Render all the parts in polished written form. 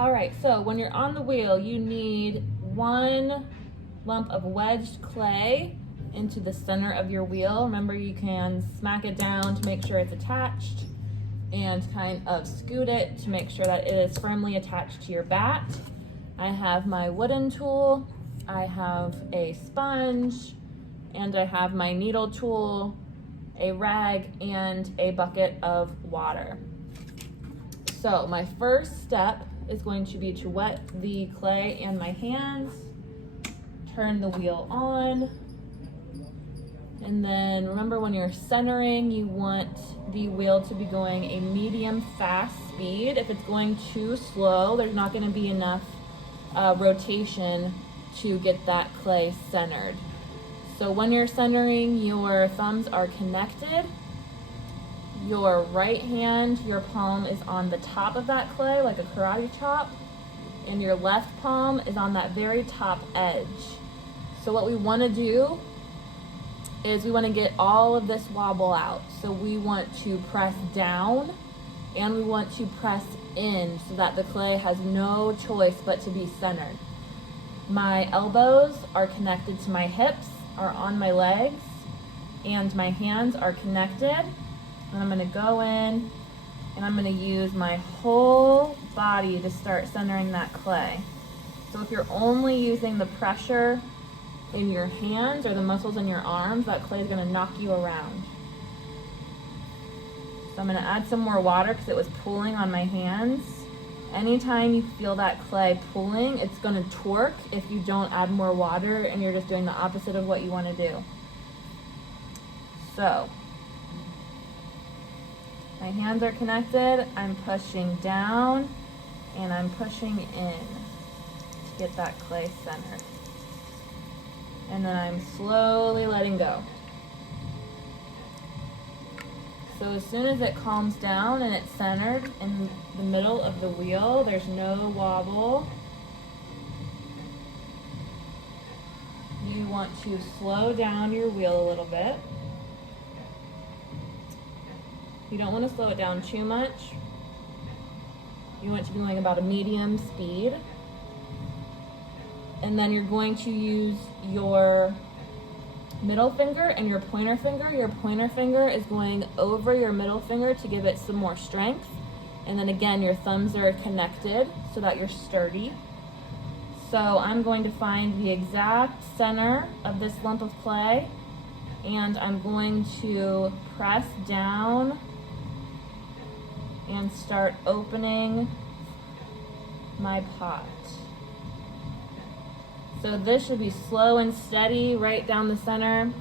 All right, so when you're on the wheel, you need 1 lump of wedged clay into the center of your wheel. Remember, you can smack it down to make sure it's attached and kind of scoot it to make sure that it is firmly attached to your bat. I have my wooden tool, I have a sponge, and I have my needle tool, a rag, and a bucket of water. So my first step is going to be to wet the clay in my hands, turn the wheel on, and then remember, when you're centering, you want the wheel to be going a medium fast speed. If it's going too slow, there's not going to be enough rotation to get that clay centered. So when you're centering, your thumbs are connected. Your right hand, your palm is on the top of that clay like a karate chop, and your left palm is on that very top edge. So what we want to do is we want to get all of this wobble out. So we want to press down and we want to press in so that the clay has no choice but to be centered. My elbows are connected to my hips, are on my legs, and my hands are connected. And I'm going to go in and I'm going to use my whole body to start centering that clay. So if you're only using the pressure in your hands or the muscles in your arms, that clay is going to knock you around. So I'm going to add some more water because it was pooling on my hands. Anytime you feel that clay pooling, it's going to torque if you don't add more water and you're just doing the opposite of what you want to do. So my hands are connected, I'm pushing down and I'm pushing in to get that clay centered. And then I'm slowly letting go. So as soon as it calms down and it's centered in the middle of the wheel, there's no wobble, you want to slow down your wheel a little bit. You don't want to slow it down too much. You want it to be going about a medium speed. And then you're going to use your middle finger and your pointer finger. Your pointer finger is going over your middle finger to give it some more strength. And then again, your thumbs are connected so that you're sturdy. So I'm going to find the exact center of this lump of clay and I'm going to press down and start opening my pot. So this should be slow and steady right down the center.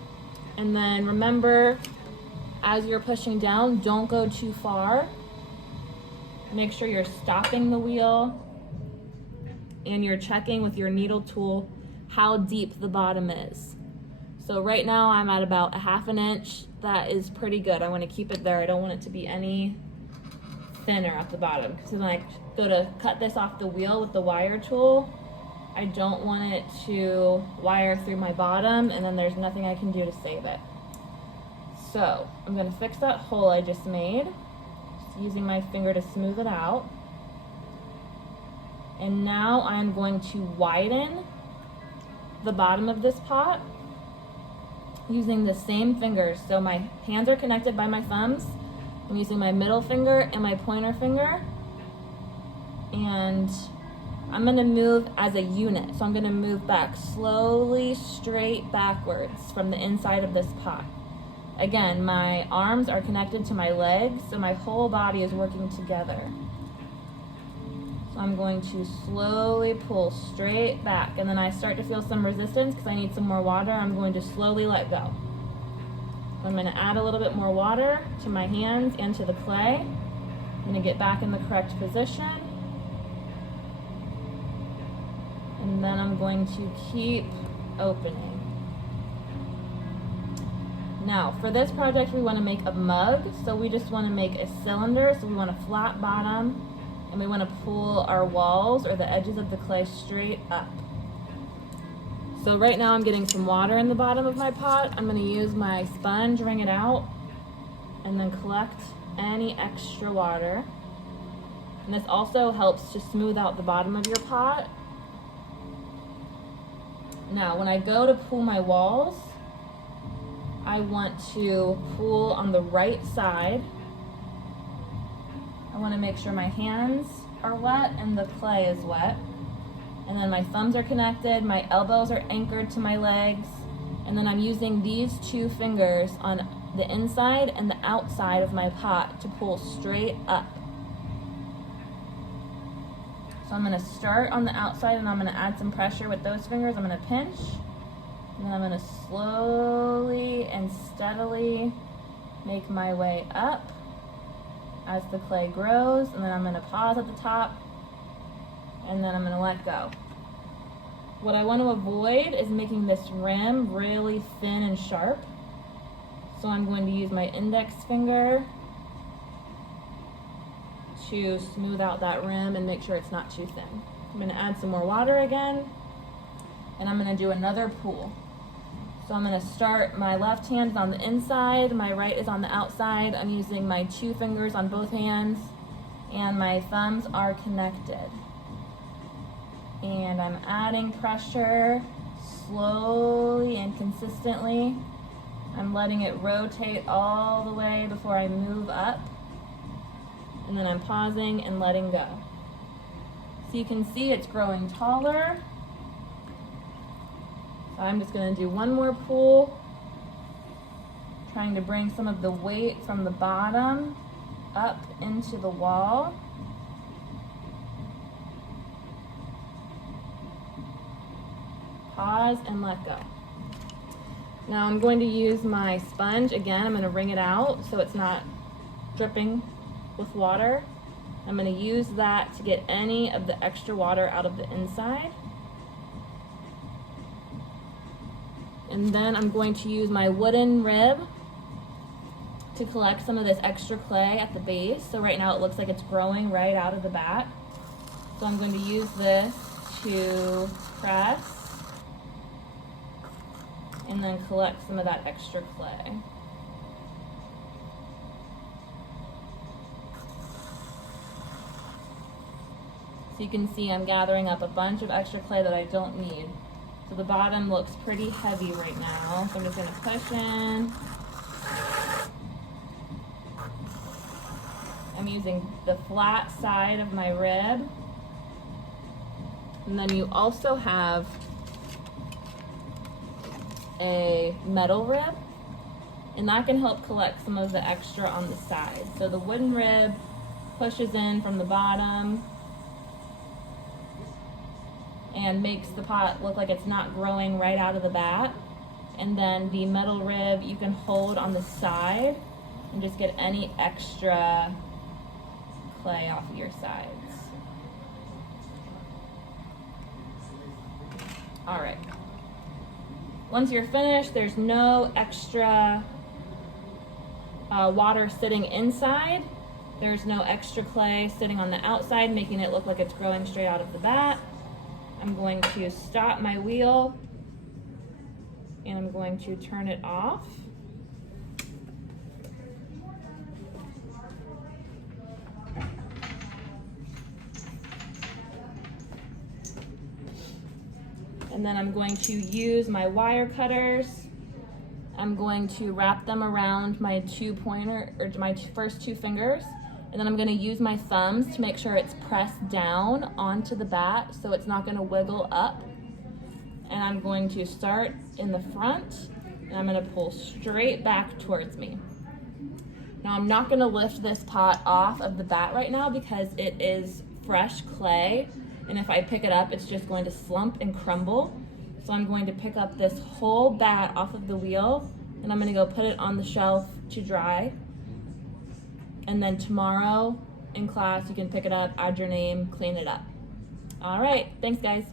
And then remember, as you're pushing down, don't go too far. Make sure you're stopping the wheel and you're checking with your needle tool how deep the bottom is. So right now I'm at about 1/2 inch. That is pretty good. I want to keep it there. I don't want it to be any thinner at the bottom. So when I go to cut this off the wheel with the wire tool, I don't want it to wire through my bottom and then there's nothing I can do to save it. So I'm going to fix that hole I just made, just using my finger to smooth it out. And now I'm going to widen the bottom of this pot using the same fingers. So my hands are connected by my thumbs. I'm using my middle finger and my pointer finger. And I'm going to move as a unit. So I'm going to move back slowly, straight backwards from the inside of this pot. Again, my arms are connected to my legs, so my whole body is working together. So I'm going to slowly pull straight back, and then I start to feel some resistance because I need some more water. I'm going to slowly let go. I'm going to add a little bit more water to my hands and to the clay. I'm going to get back in the correct position. And then I'm going to keep opening. Now, for this project, we want to make a mug. So we just want to make a cylinder. So we want a flat bottom, and we want to pull our walls or the edges of the clay straight up. So right now I'm getting some water in the bottom of my pot. I'm going to use my sponge, wring it out, and then collect any extra water. And this also helps to smooth out the bottom of your pot. Now, when I go to pool my walls, I want to pool on the right side. I want to make sure my hands are wet and the clay is wet. And then my thumbs are connected, my elbows are anchored to my legs. And then I'm using these 2 fingers on the inside and the outside of my pot to pull straight up. So I'm gonna start on the outside and I'm gonna add some pressure with those fingers. I'm gonna pinch, and then I'm gonna slowly and steadily make my way up as the clay grows, and then I'm gonna pause at the top, and then I'm gonna let go. What I want to avoid is making this rim really thin and sharp. So I'm going to use my index finger to smooth out that rim and make sure it's not too thin. I'm going to add some more water again, and I'm going to do another pull. So I'm going to start, my left hand is on the inside, my right is on the outside. I'm using my 2 fingers on both hands, and my thumbs are connected. And I'm adding pressure slowly and consistently. I'm letting it rotate all the way before I move up. And then I'm pausing and letting go. So you can see it's growing taller. So I'm just going to do one more pull, trying to bring some of the weight from the bottom up into the wall. Pause and let go. Now I'm going to use my sponge again. I'm going to wring it out so it's not dripping with water. I'm going to use that to get any of the extra water out of the inside. And then I'm going to use my wooden rib to collect some of this extra clay at the base. So right now it looks like it's growing right out of the bat. So I'm going to use this to press and then collect some of that extra clay. So you can see I'm gathering up a bunch of extra clay that I don't need. So the bottom looks pretty heavy right now. So I'm just gonna push in. I'm using the flat side of my rib. And then you also have a metal rib, and that can help collect some of the extra on the side. So the wooden rib pushes in from the bottom and makes the pot look like it's not growing right out of the bat. And then the metal rib you can hold on the side and just get any extra clay off of your sides. All right. Once you're finished, there's no extra water sitting inside. There's no extra clay sitting on the outside, making it look like it's growing straight out of the bat. I'm going to stop my wheel and I'm going to turn it off. And then I'm going to use my wire cutters. I'm going to wrap them around my my first 2 fingers. And then I'm gonna use my thumbs to make sure it's pressed down onto the bat so it's not gonna wiggle up. And I'm going to start in the front and I'm gonna pull straight back towards me. Now I'm not gonna lift this pot off of the bat right now because it is fresh clay. And if I pick it up, it's just going to slump and crumble. So I'm going to pick up this whole bat off of the wheel and I'm gonna go put it on the shelf to dry. And then tomorrow in class, you can pick it up, add your name, clean it up. All right, thanks guys.